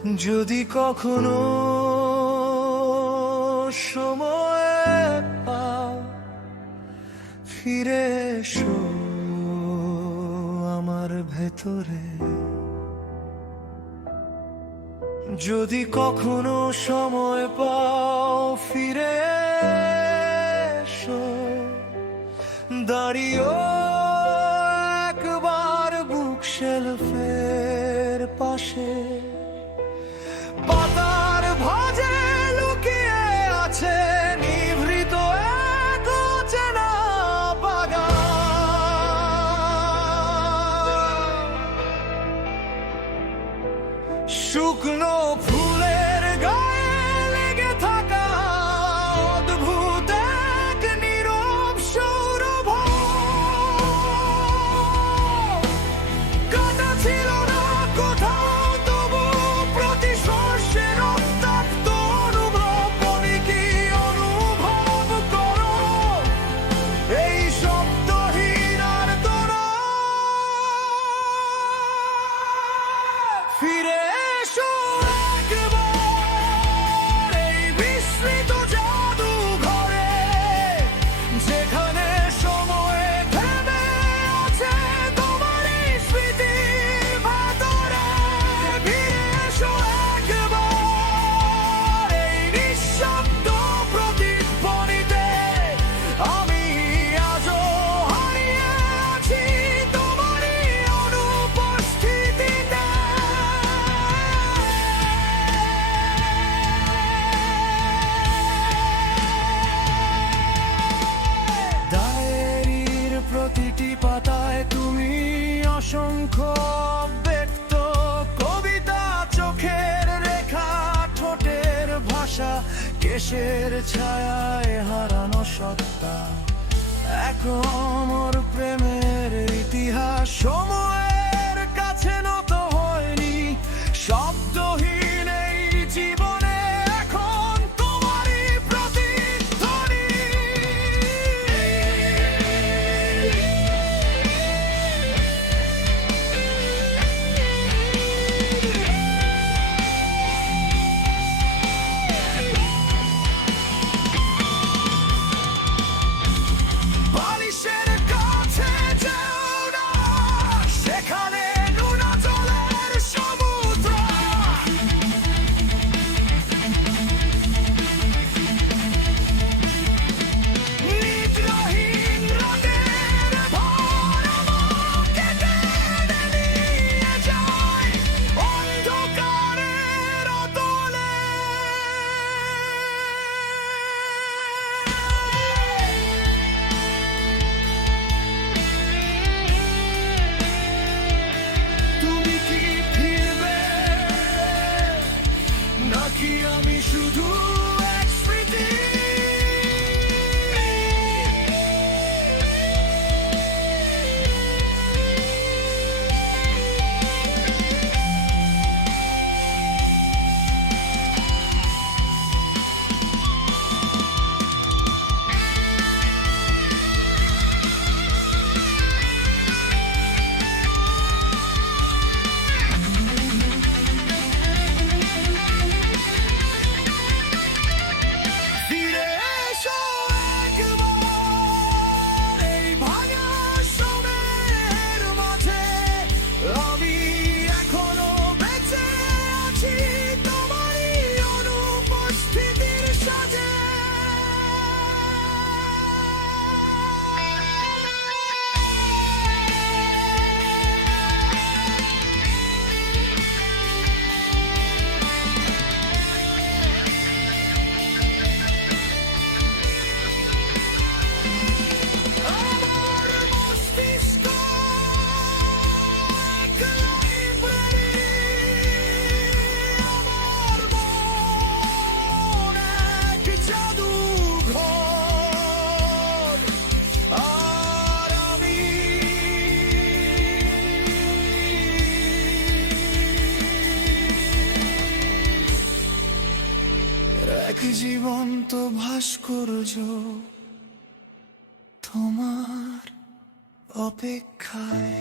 যদি কখনো সময় পাও, ফিরে এসো আমার ভেতরে। যদি কখনো সময় পাও, ফিরে এসো। দাঁড়িয়েও একবার বুক শেলফের পাশে, পাতার ভাঁজে লুকিয়ে আছে নিভৃত এক অচেনা বাগান। শুকনো ফুলের গায়ে লেগে থাকা অদ্ভুত এক নীরব সৌরভ। কাটা ছিল না কোথাও, তবু প্রতি স্পর্শে রক্তাক্ত অনুভব। আমি কি অনুভব করো এই শব্দহীন আর্তনা? ফিরে এসো একবার এই বিস্মৃত জাদুঘরে, যেখানে সময় থেমে আছে তোমারই স্মৃতির ভেতরে। ফিরে এসো একবার এই নিঃশব্দ প্রতিধ্বনিতে। আমি আজও হারিয়ে আছি তোমারই অনুপস্থিতিতে। ডায়েরির প্রতিটি পাতায় তুমি অসংখ্য ব্যক্ত কবিতা, চোখের রেখা, ঠোঁটের ভাষা, কেশের ছায়ায় হারানো সত্তা। এক অমর প্রেমের ইতিহাস সময়ের কাছে নত হয়নি। শব্দহীন এই জীবনে এখন তোমারই প্রতিধ্বনি। বালিশের কাছে যেও না, সেখানে নোনা জলের সমুদ্র। নিদ্রাহীন রাতের ভর আমাকে টেনে নিয়ে যায় অন্ধকারের অতলে। তুমি কি ফিরবে, নাকি আমি শুধু এক স্মৃতি? ফিরে এসো একবার এই ভাঙা সময়ের মাঝে। আমি এখনো বেঁচে আছি তোমারই অনুপস্থিতির সাথে। আমার মস্তিষ্ক এক লাইব্রেরি, আমার মন এক জাদুঘর। আর আমি এক জীবন্ত ভাস্কর্য তোমার অপেক্ষায়।